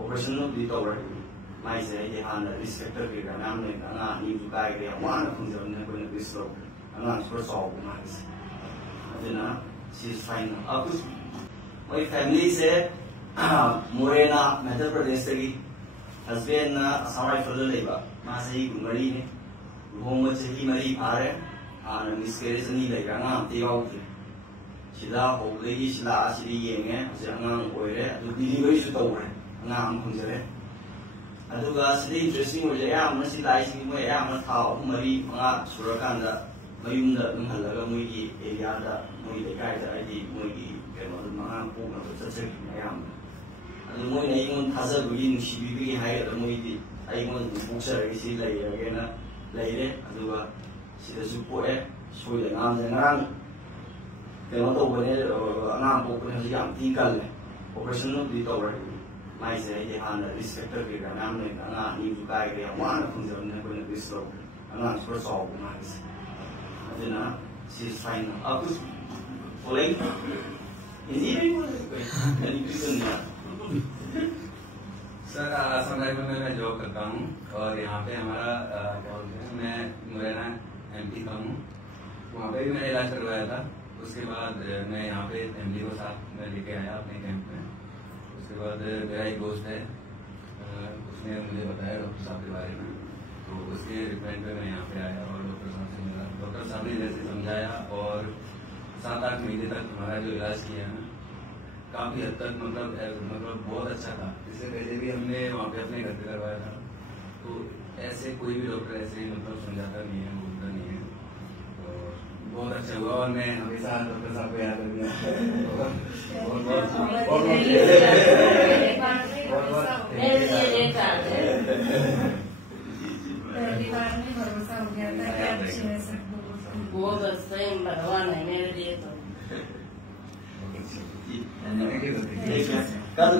Operation भी तौर माइसे ये हाँ रिस्पेक्टर के का नाम ने ना नी जुकाई के वान फंक्शन ने कोई रिस्टो ना सुपर सॉल्व माइसे अदना शी इज फाइन अब my family से मोरेना मध्य प्रदेश से हस्बैंड ना असम राइफल लेबा मासे गुमरी ने होम चही मरी फारे आन मिसकेरेज नि लेगा ना तेगाव के सिदा होगलेगी सिदा आसिरी येंगे जे अंगांग ओइरे अदु डिलीवरी सु तौरे अंगांग खुंजरे अदुगा सिदा इंटरेस्टिंग ओइले याम न सिदा आइसिंग मोय याम न थाव मरी मंगा सुरकांदा मयुमदा नहलगा मोयगी एरियादा मोय लेकायदा आइदि मोयगी केनो मंगा पोना चचे याम अदु मोय नैमोन थाजबुगी नुसिबिबि हायदा मोयदी आइमोन बुक्सरगी सि लैरगेना लैरे अदुगा सिदासु पोए सोयदा नामजे ngarang केनो तौबने अंगाम पोपने हजि याम ती कल ऑपरेशन भी तौर माइसे ये हाँ रिस्पेक्टर के का नाम ने अंगा नी जुकाई के वान फंक्शन ने कोई रिस्टो अंगा सुपर सॉल्व माइसे अदना शी इज फाइन अब फॉलोइंग इंजीनियरिंग एजुकेशन ना सर असम राइफल में मैं जॉब करता हूँ और यहाँ पे हमारा क्या बोलते हैं मैं मुरैना एमपी का हूँ। वहाँ पे भी मैंने इलाज करवाया था। उसके बाद मैं यहाँ पे फैमिली को साथ में लेके आया अपने कैंप में। उसके बाद मेरा एक दोस्त है, उसने मुझे बताया डॉक्टर साहब के बारे में, तो उसके रिकमेंड पे मैं यहाँ पे आया और डॉक्टर साहब से मिला। डॉक्टर साहब ने जैसे समझाया और 7-8 महीने तक हमारा जो इलाज किया है काफी हद तक मतलब बहुत अच्छा था। इससे पहले भी हमने वहाँ पे अपने घर पे करवाया था, तो ऐसे कोई भी डॉक्टर ऐसे मतलब समझाता नहीं है, बोलता नहीं है, तो बहुत अच्छा हुआ। और मैं हमेशा डॉक्टर साहब को याद रखूंगा। बहुत अच्छा भगवान है मेरे लिए तो कल